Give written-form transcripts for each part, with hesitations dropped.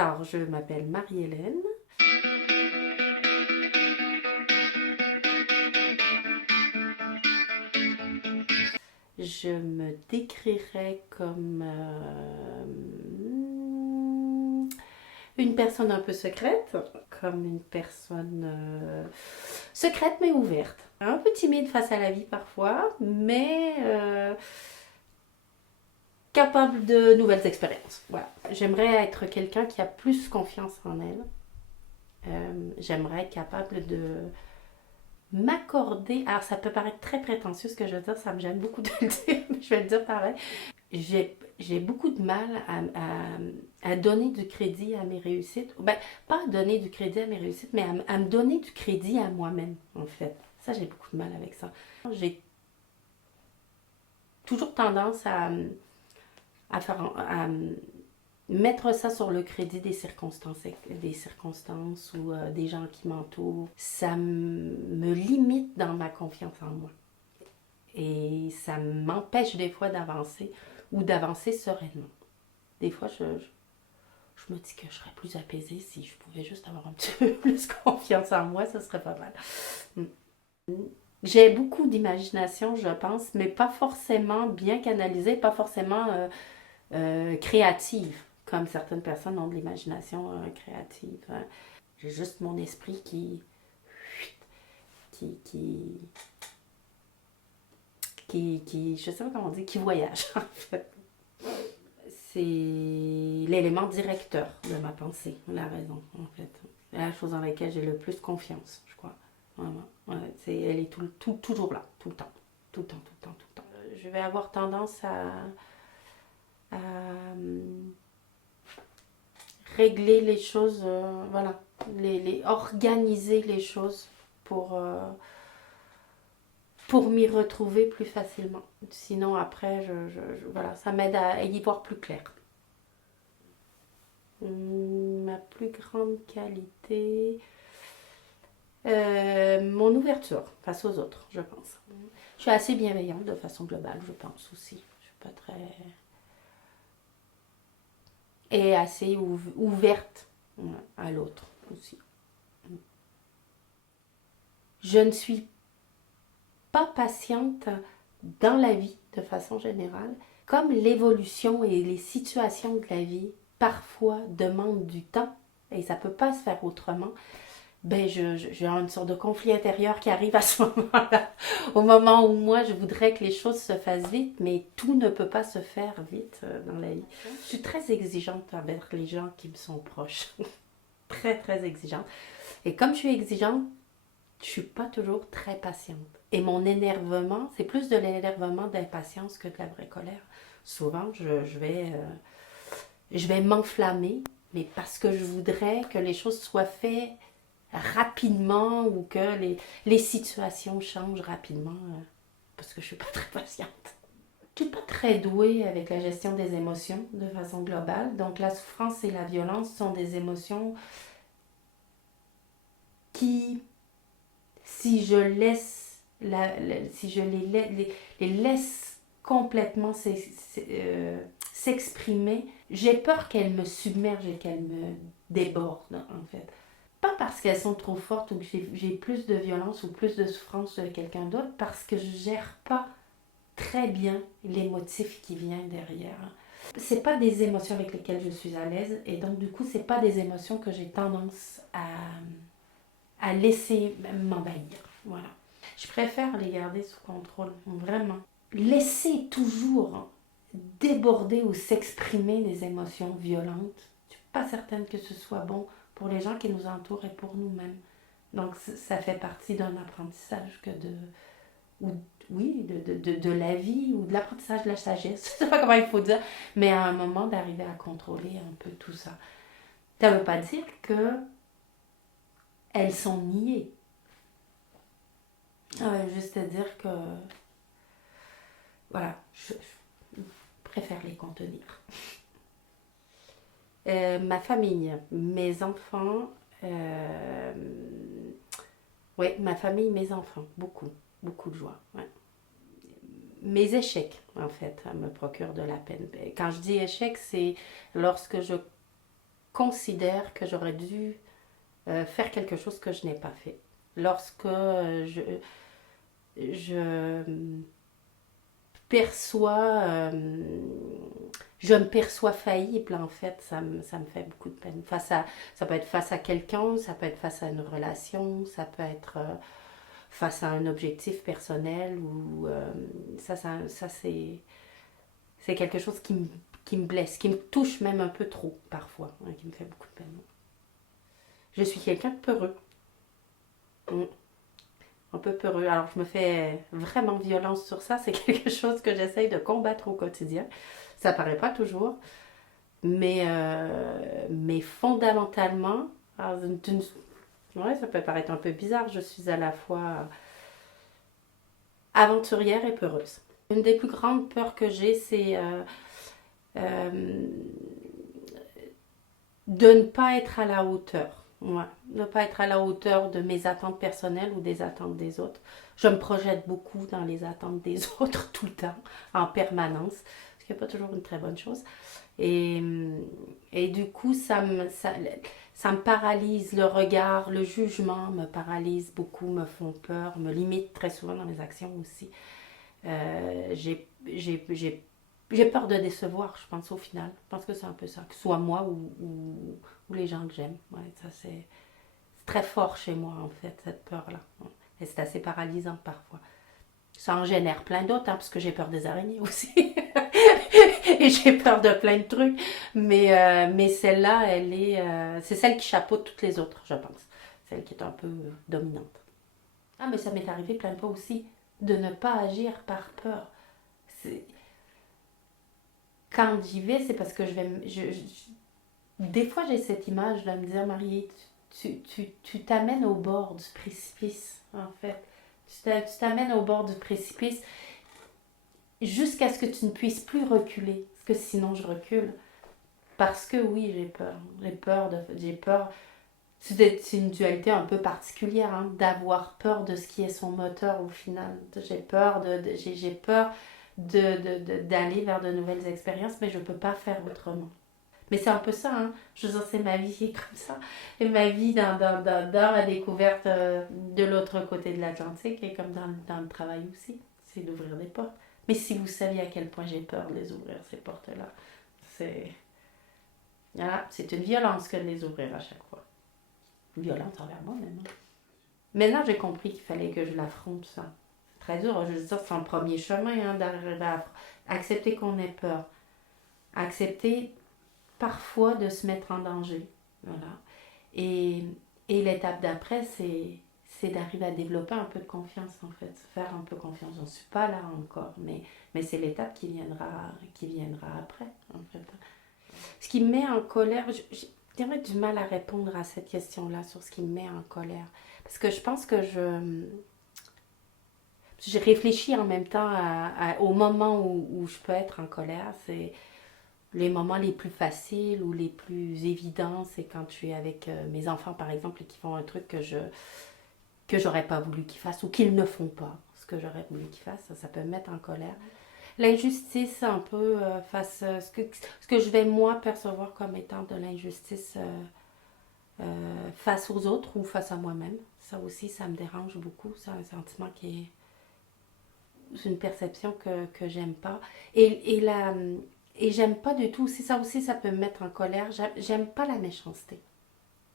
Alors, je m'appelle Marie-Hélène. Je me décrirais comme une personne un peu secrète, comme une personne secrète mais ouverte. Un peu timide face à la vie parfois, mais capable de nouvelles expériences. Voilà. J'aimerais être quelqu'un qui a plus confiance en elle. J'aimerais être capable de m'accorder. Alors, ça peut paraître très prétentieux ce que je veux dire, ça me gêne beaucoup de le dire, mais je vais le dire pareil. J'ai beaucoup de mal à donner du crédit à mes réussites. Ben, pas à donner du crédit à mes réussites, mais à me donner du crédit à moi-même, en fait. Ça, j'ai beaucoup de mal avec ça. J'ai toujours tendance à mettre ça sur le crédit des circonstances ou des gens qui m'entourent. Ça me limite dans ma confiance en moi. Et ça m'empêche des fois d'avancer ou d'avancer sereinement. Des fois, je me dis que je serais plus apaisée si je pouvais juste avoir un petit peu plus confiance en moi, ça serait pas mal. J'ai beaucoup d'imagination, je pense, mais pas forcément bien canalisée, pas forcément créative, comme certaines personnes ont de l'imagination créative. Hein. J'ai juste mon esprit qui, qui, je sais pas comment dire, qui voyage, en fait. C'est l'élément directeur de ma pensée, la raison, en fait. La chose dans laquelle j'ai le plus confiance, je crois. Vraiment. Ouais, elle est toujours là, tout le temps. Tout le temps, tout le temps, tout le temps. Je vais avoir tendance à régler les choses, voilà, organiser les choses pour m'y retrouver plus facilement. Sinon, après, voilà, ça m'aide à y voir plus clair. Ma plus grande qualité, mon ouverture face aux autres, je pense. Je suis assez bienveillante de façon globale, je pense aussi. Je suis pas très... Et assez ouverte à l'autre aussi. Je ne suis pas patiente dans la vie de façon générale. Comme l'évolution et les situations de la vie parfois demandent du temps, et ça ne peut pas se faire autrement, ben j'ai une sorte de conflit intérieur qui arrive à ce moment-là. Au moment où moi, je voudrais que les choses se fassent vite, mais tout ne peut pas se faire vite dans la vie. Je suis très exigeante envers les gens qui me sont proches. Très, très exigeante. Et comme je suis exigeante, je suis pas toujours très patiente. Et mon énervement, c'est plus de l'énervement d'impatience que de la vraie colère. Souvent, je vais m'enflammer, mais parce que je voudrais que les choses soient faites rapidement ou que les situations changent rapidement, parce que je suis pas très patiente. Je suis pas très douée avec la gestion des émotions de façon globale. Donc la souffrance et la violence sont des émotions qui, si je laisse si je les laisse complètement s'exprimer, j'ai peur qu'elles me submergent et qu'elles me débordent en fait. Pas parce qu'elles sont trop fortes ou que j'ai plus de violence ou plus de souffrance que quelqu'un d'autre, parce que je gère pas très bien les motifs qui viennent derrière. C'est pas des émotions avec lesquelles je suis à l'aise et donc du coup c'est pas des émotions que j'ai tendance à laisser m'envahir. Voilà. Je préfère les garder sous contrôle, vraiment. Laisser toujours déborder ou s'exprimer les émotions violentes, je ne suis pas certaine que ce soit bon pour les gens qui nous entourent et pour nous-mêmes. Donc ça fait partie d'un apprentissage que de... Ou, oui, de la vie ou de l'apprentissage de la sagesse. Je ne sais pas comment il faut dire, mais à un moment d'arriver à contrôler un peu tout ça. Ça ne veut pas dire que elles sont niées. Juste à dire que voilà, je préfère les contenir. Ma famille, mes enfants, oui, ma famille, mes enfants, beaucoup, beaucoup de joie. Ouais. Mes échecs, en fait, me procurent de la peine. Quand je dis échec, c'est lorsque je considère que j'aurais dû faire quelque chose que je n'ai pas fait. Lorsque je perçois, je me perçois faillible, en fait, ça me fait beaucoup de peine. Ça peut être face à quelqu'un, ça peut être face à une relation, ça peut être face à un objectif personnel, ou c'est quelque chose qui me blesse, qui me touche même un peu trop, parfois, hein, qui me fait beaucoup de peine. Je suis quelqu'un de peureux. Un peu peureux. Alors, je me fais vraiment violence sur ça. C'est quelque chose que j'essaye de combattre au quotidien. Ça paraît pas toujours. Mais fondamentalement, alors, ouais, ça peut paraître un peu bizarre. Je suis à la fois aventurière et peureuse. Une des plus grandes peurs que j'ai, c'est euh, de ne pas être à la hauteur. Ouais, de ne pas être à la hauteur de mes attentes personnelles ou des attentes des autres. Je me projette beaucoup dans les attentes des autres tout le temps, en permanence, ce qui n'est pas toujours une très bonne chose. Et, et du coup, ça me paralyse. Le regard, le jugement me paralyse beaucoup, me font peur, me limitent très souvent dans mes actions aussi. J'ai peur de décevoir, je pense, au final. Je pense que c'est un peu ça, que ce soit moi ou les gens que j'aime. Ouais, ça, c'est très fort chez moi, en fait, cette peur-là. Et c'est assez paralysant parfois. Ça en génère plein d'autres, hein, parce que j'ai peur des araignées aussi. Et j'ai peur de plein de trucs. Mais celle-là, c'est celle qui chapeaute toutes les autres, je pense. Celle qui est un peu dominante. Ah, mais ça m'est arrivé plein de fois aussi de ne pas agir par peur. C'est- Quand j'y vais, c'est parce que je vais. Des fois, j'ai cette image de me dire, Marie, tu t'amènes au bord du précipice, en fait. Tu t'amènes au bord du précipice jusqu'à ce que tu ne puisses plus reculer. Parce que sinon, je recule. Parce que oui, j'ai peur. J'ai peur. C'est une dualité un peu particulière, hein, d'avoir peur de ce qui est son moteur au final. J'ai peur d'aller vers de nouvelles expériences, mais je ne peux pas faire autrement. Mais c'est un peu ça, hein. Je veux dire, c'est ma vie qui est comme ça. Et ma vie dans la découverte de l'autre côté de l'Atlantique, et comme dans le travail aussi, c'est d'ouvrir des portes. Mais si vous saviez à quel point j'ai peur de les ouvrir, ces portes-là, c'est... Voilà, c'est une violence que de les ouvrir à chaque fois. Une violence envers moi-même. Maintenant, j'ai compris qu'il fallait que je l'affronte, ça. C'est très dur. Je veux dire, c'est un premier chemin, hein, d'arriver à accepter qu'on ait peur. Accepter parfois de se mettre en danger. Voilà. Et, et l'étape d'après, c'est d'arriver à développer un peu de confiance, en fait. Faire un peu confiance. Je ne suis pas là encore, mais c'est l'étape qui viendra après, en fait. Ce qui me met en colère, j'aurais du mal à répondre à cette question-là sur ce qui me met en colère. Parce que je pense que j'ai réfléchi en même temps au moment où je peux être en colère. C'est les moments les plus faciles ou les plus évidents, c'est quand je suis avec mes enfants, par exemple, et qui font un truc que j'aurais pas voulu qu'ils fassent ou qu'ils ne font pas ce que j'aurais voulu qu'ils fassent. Ça peut me mettre en colère. L'injustice, un peu, ce que je vais moi percevoir comme étant de l'injustice face aux autres ou face à moi-même. Ça aussi, ça me dérange beaucoup. C'est un sentiment c'est une perception que j'aime pas. Et j'aime pas du tout, si ça aussi, ça peut me mettre en colère. J'aime pas la méchanceté.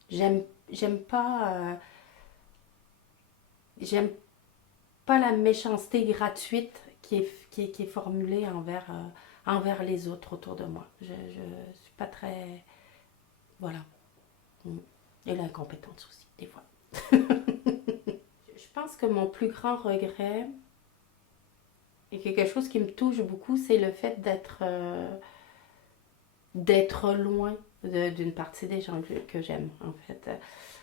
J'aime, j'aime pas, euh, j'aime pas la méchanceté gratuite qui est formulée envers les autres autour de moi. Je suis pas très... Voilà. Et l'incompétence aussi, des fois. Je pense que mon plus grand regret, et quelque chose qui me touche beaucoup, c'est le fait d'être loin d'une partie des gens que j'aime, en fait.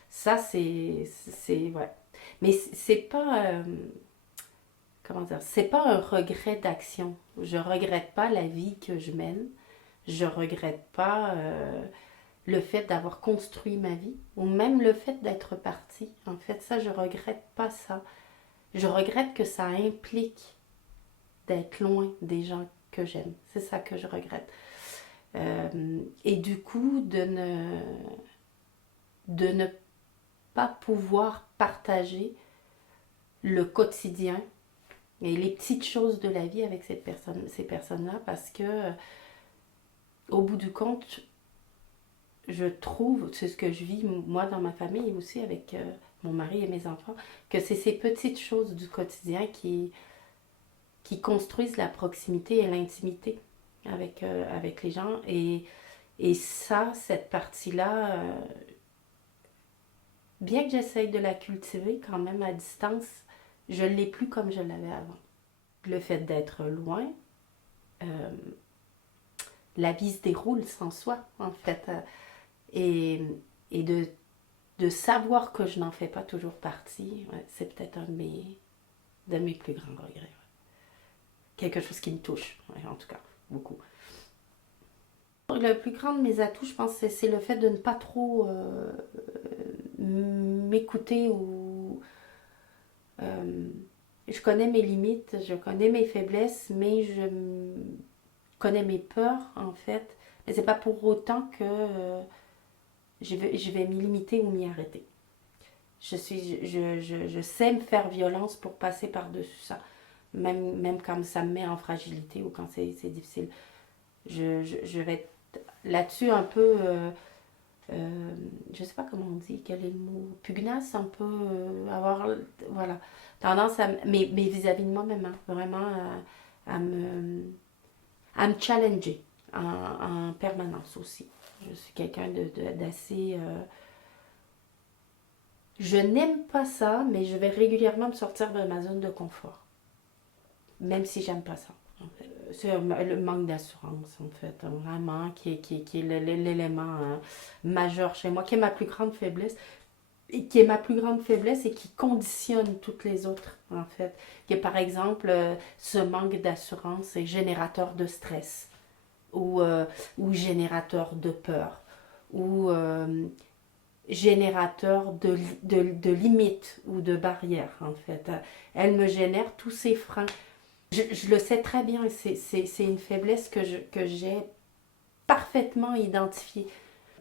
Ça, ouais. Mais c'est pas... comment dire, c'est pas un regret d'action. Je regrette pas la vie que je mène. Je regrette pas le fait d'avoir construit ma vie ou même le fait d'être partie. En fait, ça, je regrette pas ça. Je regrette que ça implique d'être loin des gens que j'aime. C'est ça que je regrette. Et du coup, de ne pas pouvoir partager le quotidien et les petites choses de la vie avec ces personnes-là, parce que au bout du compte, je trouve, c'est ce que je vis moi dans ma famille aussi avec mon mari et mes enfants, que c'est ces petites choses du quotidien qui construisent la proximité et l'intimité avec les gens. Et ça, cette partie-là, bien que j'essaye de la cultiver quand même à distance, je ne l'ai plus comme je l'avais avant. Le fait d'être loin, euh, la vie se déroule sans soi, en fait. Et, et de savoir que je n'en fais pas toujours partie, ouais, c'est peut-être un de mes plus grands regrets. Ouais. Quelque chose qui me touche, ouais, en tout cas, beaucoup. Le plus grand de mes atouts, je pense, c'est le fait de ne pas trop m'écouter ou... euh, je connais mes limites, je connais mes faiblesses, mais je connais mes peurs, en fait. Mais c'est pas pour autant que je vais m'y limiter ou m'y arrêter. Je sais me faire violence pour passer par-dessus ça. Même quand ça me met en fragilité ou quand c'est difficile. Je vais être là-dessus un peu, je sais pas comment on dit, quel est le mot, pugnace, un peu, avoir, voilà, tendance mais vis-à-vis de moi-même, hein, vraiment à me challenger en permanence aussi. Je suis quelqu'un d'assez... je n'aime pas ça, mais je vais régulièrement me sortir de ma zone de confort. Même si j'aime pas ça. En fait. C'est le manque d'assurance, en fait, vraiment, qui est l'élément majeur chez moi, qui est ma plus grande faiblesse, et qui est ma plus grande faiblesse et qui conditionne toutes les autres, en fait. Qui est, par exemple, ce manque d'assurance est générateur de stress, ou générateur de peur, ou générateur de limites ou de barrières, en fait. Elle me génère tous ces freins. Je le sais très bien, c'est une faiblesse que j'ai parfaitement identifiée.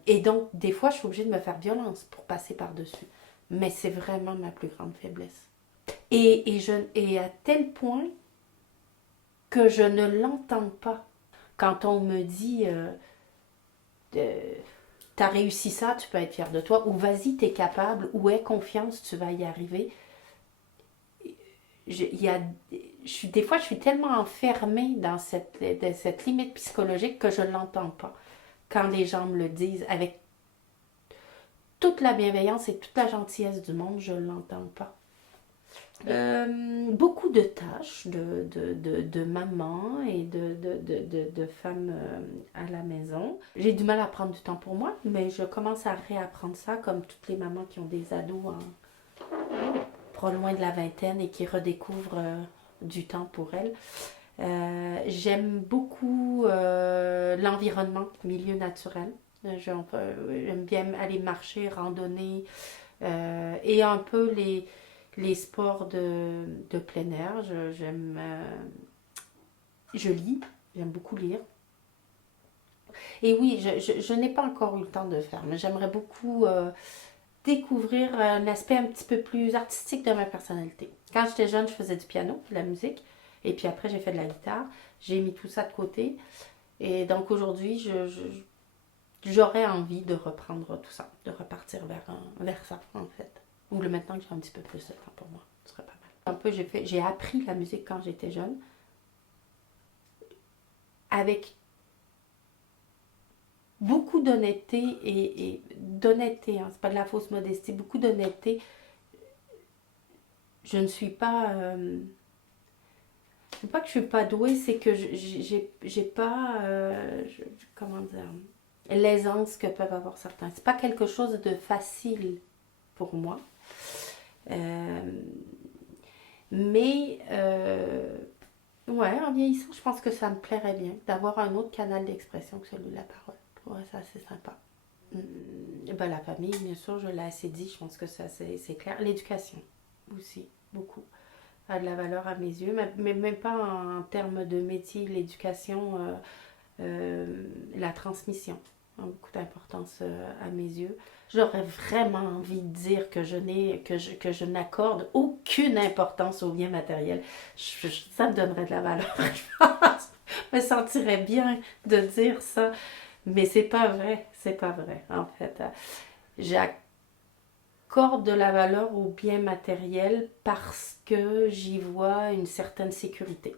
Et donc, des fois, je suis obligée de me faire violence pour passer par-dessus. Mais c'est vraiment ma plus grande faiblesse. Et à tel point que je ne l'entends pas. Quand on me dit t'as réussi ça, tu peux être fier de toi, ou vas-y, t'es capable, ou aie confiance, tu vas y arriver. Il y a, des fois, je suis tellement enfermée dans cette limite psychologique que je ne l'entends pas. Quand les gens me le disent avec toute la bienveillance et toute la gentillesse du monde, je ne l'entends pas. Beaucoup de tâches de maman et de femmes à la maison. J'ai du mal à prendre du temps pour moi, mais je commence à réapprendre ça comme toutes les mamans qui ont des ados pas loin de la vingtaine et qui redécouvrent du temps pour elles. J'aime beaucoup l'environnement, milieu naturel. J'aime bien aller marcher, randonner et un peu les sports de plein air. Je lis, j'aime beaucoup lire. Et oui, je n'ai pas encore eu le temps de faire, mais j'aimerais beaucoup découvrir un aspect un petit peu plus artistique de ma personnalité. Quand j'étais jeune, je faisais du piano, de la musique, et puis après j'ai fait de la guitare. J'ai mis tout ça de côté. Et donc aujourd'hui, j'aurais envie de reprendre tout ça, de repartir vers ça en fait. Ou le maintenant que j'ai un petit peu plus de temps pour moi, ce serait pas mal. Un peu, j'ai appris la musique quand j'étais jeune, avec beaucoup d'honnêteté et d'honnêteté, hein, c'est pas de la fausse modestie, beaucoup d'honnêteté. Je ne suis pas... c'est pas que je suis pas douée, c'est que j'ai pas... comment dire... l'aisance que peuvent avoir certains. C'est pas quelque chose de facile pour moi. Mais ouais, en vieillissant, je pense que ça me plairait bien d'avoir un autre canal d'expression que celui de la parole. Ouais, ça c'est sympa. Ben, la famille, bien sûr, je l'ai assez dit, je pense que ça c'est clair. L'éducation aussi, beaucoup. A de la valeur à mes yeux, mais même pas en termes de métier, l'éducation La transmission a beaucoup d'importance à mes yeux. J'aurais vraiment envie de dire que je n'accorde aucune importance aux biens matériels. Ça me donnerait de la valeur, je pense. Je me sentirais bien de dire ça. Mais c'est pas vrai, c'est pas vrai. En fait, j'accorde de la valeur aux biens matériels parce que j'y vois une certaine sécurité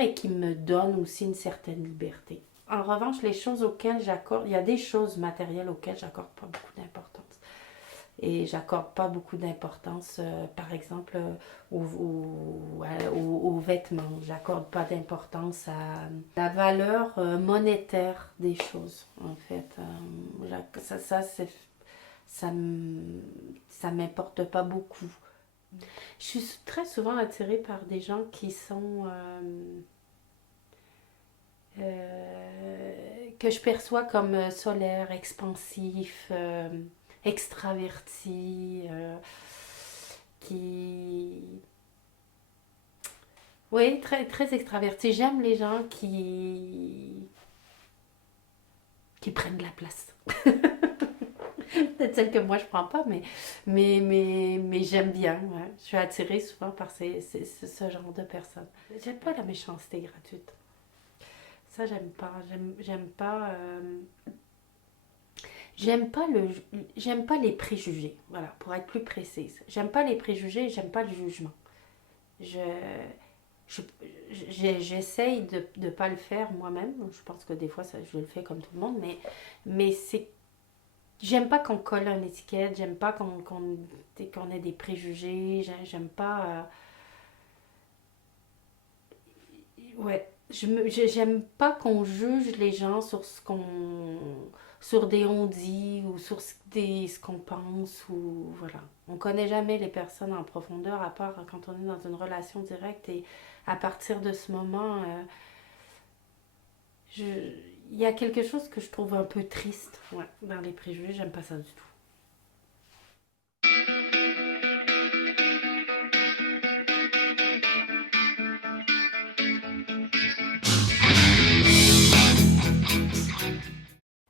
et qui me donne aussi une certaine liberté. En revanche, les choses auxquelles j'accorde, il y a des choses matérielles auxquelles j'accorde pas beaucoup d'importance. Et j'accorde pas beaucoup d'importance, par exemple, aux vêtements. J'accorde pas d'importance à la valeur monétaire des choses, en fait. Ça, ça m'importe pas beaucoup. Je suis très souvent attirée par des gens qui sont que je perçois comme solaires, expansifs, extravertis, qui... Oui, très, très extravertis. J'aime les gens qui prennent de la place. Peut-être celle que moi je prends pas, mais j'aime bien. Ouais. Je suis attirée souvent par ce genre de personnes. J'aime pas la méchanceté gratuite. Ça, j'aime pas. J'aime pas. J'aime pas les préjugés. Voilà, pour être plus précise. J'aime pas les préjugés, j'aime pas le jugement. Je, je- J'essaye de ne pas le faire moi-même. Je pense que des fois, je le fais comme tout le monde, mais c'est j'aime pas qu'on colle une étiquette, j'aime pas qu'on ait des préjugés, j'aime pas. Ouais, j'aime pas qu'on juge les gens sur sur des on-dit ou sur ce qu'on pense ou voilà. On connaît jamais les personnes en profondeur à part quand on est dans une relation directe et à partir de ce moment, je, il y a quelque chose que je trouve un peu triste ouais, dans les préjugés, j'aime pas ça du tout.